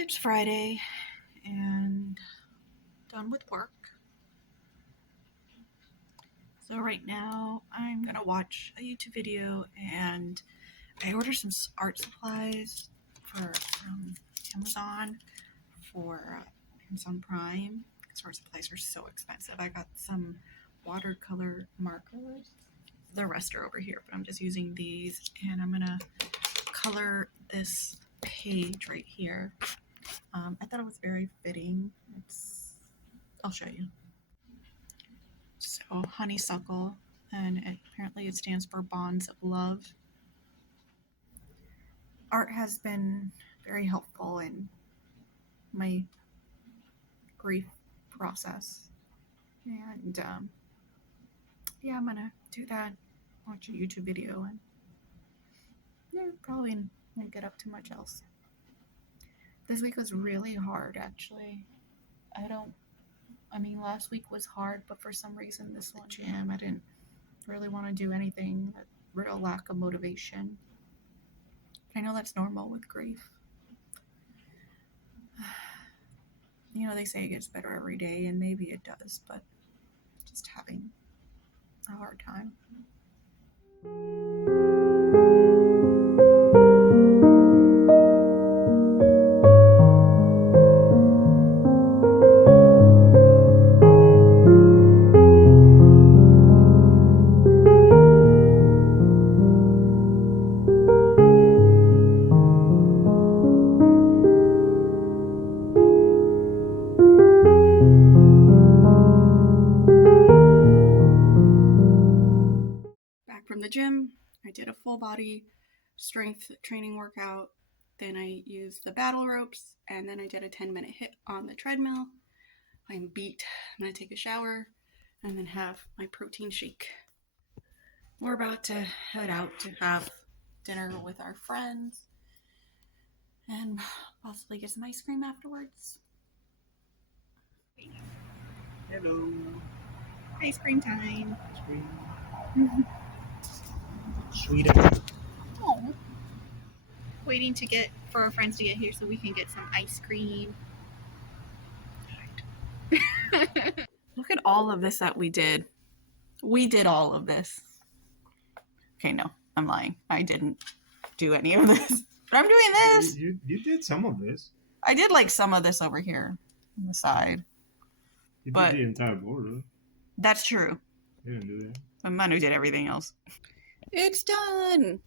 It's Friday and done with work. So right now I'm gonna watch a YouTube video, and I ordered some art supplies from Amazon for Amazon Prime because art supplies are so expensive. I got some watercolor markers. The rest are over here, but I'm just using these, and I'm gonna color this page right here. I thought it was very fitting. I'll show you. So honeysuckle, and apparently it stands for bonds of love. Art has been very helpful in my grief process, and yeah, I'm gonna do that. Watch a YouTube video, and yeah, probably won't get up too much else. This week was really hard, actually. Last week was hard, but for some reason this one, I didn't really want to do anything. Real lack of motivation. I know that's normal with grief. You know, they say it gets better every day, and maybe it does, but just having a hard time. From the gym, I did a full body strength training workout. Then I used the battle ropes, and then I did a 10-minute hit on the treadmill. I'm beat. I'm gonna take a shower and then have my protein shake. We're about to head out to have dinner with our friends and possibly get some ice cream afterwards. Hello. Ice cream time. Ice cream. Sweeter. Oh. Waiting for our friends to get here so we can get some ice cream. Look at all of this that we did. We did all of this. Okay, no, I'm lying. I didn't do any of this. But I'm doing this. You did some of this. I did like some of this over here on the side. You did the entire board, though. That's true. You didn't do that. But Manu did everything else. It's done.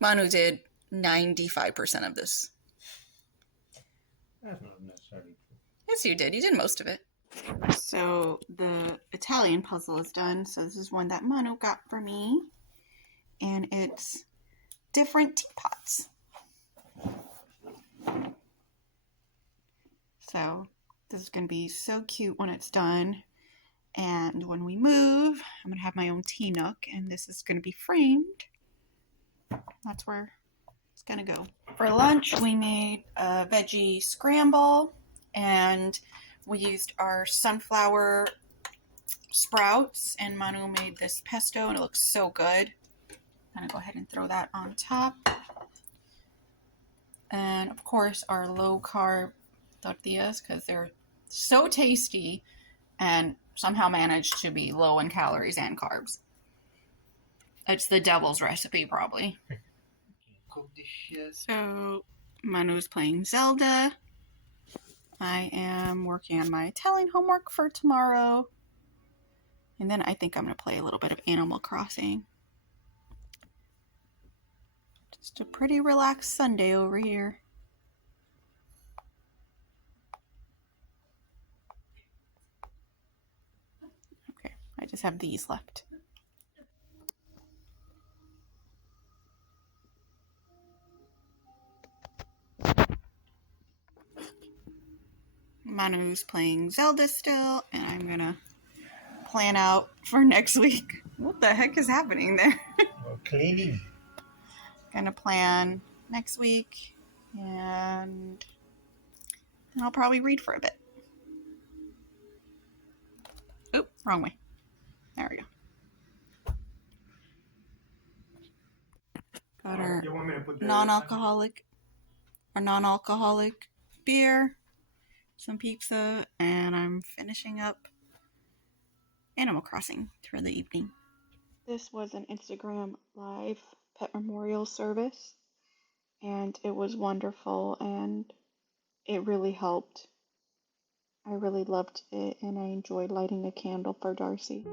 Manu did 95% of this. That's not necessarily true. Yes, you did. You did most of it. So the Italian puzzle is done. So this is one that Manu got for me. And it's different teapots. So this is going to be so cute when it's done. And when we move, I'm going to have my own tea nook. And this is going to be framed. That's where it's going to go. For lunch, we made a veggie scramble. And we used our sunflower sprouts. And Manu made this pesto. And it looks so good. I'm going to go ahead and throw that on top. And of course, our low carb tortillas, because they're so tasty and somehow managed to be low in calories and carbs. It's the devil's recipe, probably. So, Manu's playing Zelda. I am working on my Italian homework for tomorrow. And then I think I'm going to play a little bit of Animal Crossing. Just a pretty relaxed Sunday over here. Okay, I just have these left. Manu's playing Zelda still, and I'm gonna plan out for next week. What the heck is happening there? Cleaning. Gonna plan next week, and then I'll probably read for a bit. Oop, wrong way. There we go. Got our non-alcoholic a non-alcoholic beer, some pizza, and I'm finishing up Animal Crossing for the evening. This was an Instagram live pet memorial service, and it was wonderful, and it really helped. I really loved it, and I enjoyed lighting a candle for Darcy.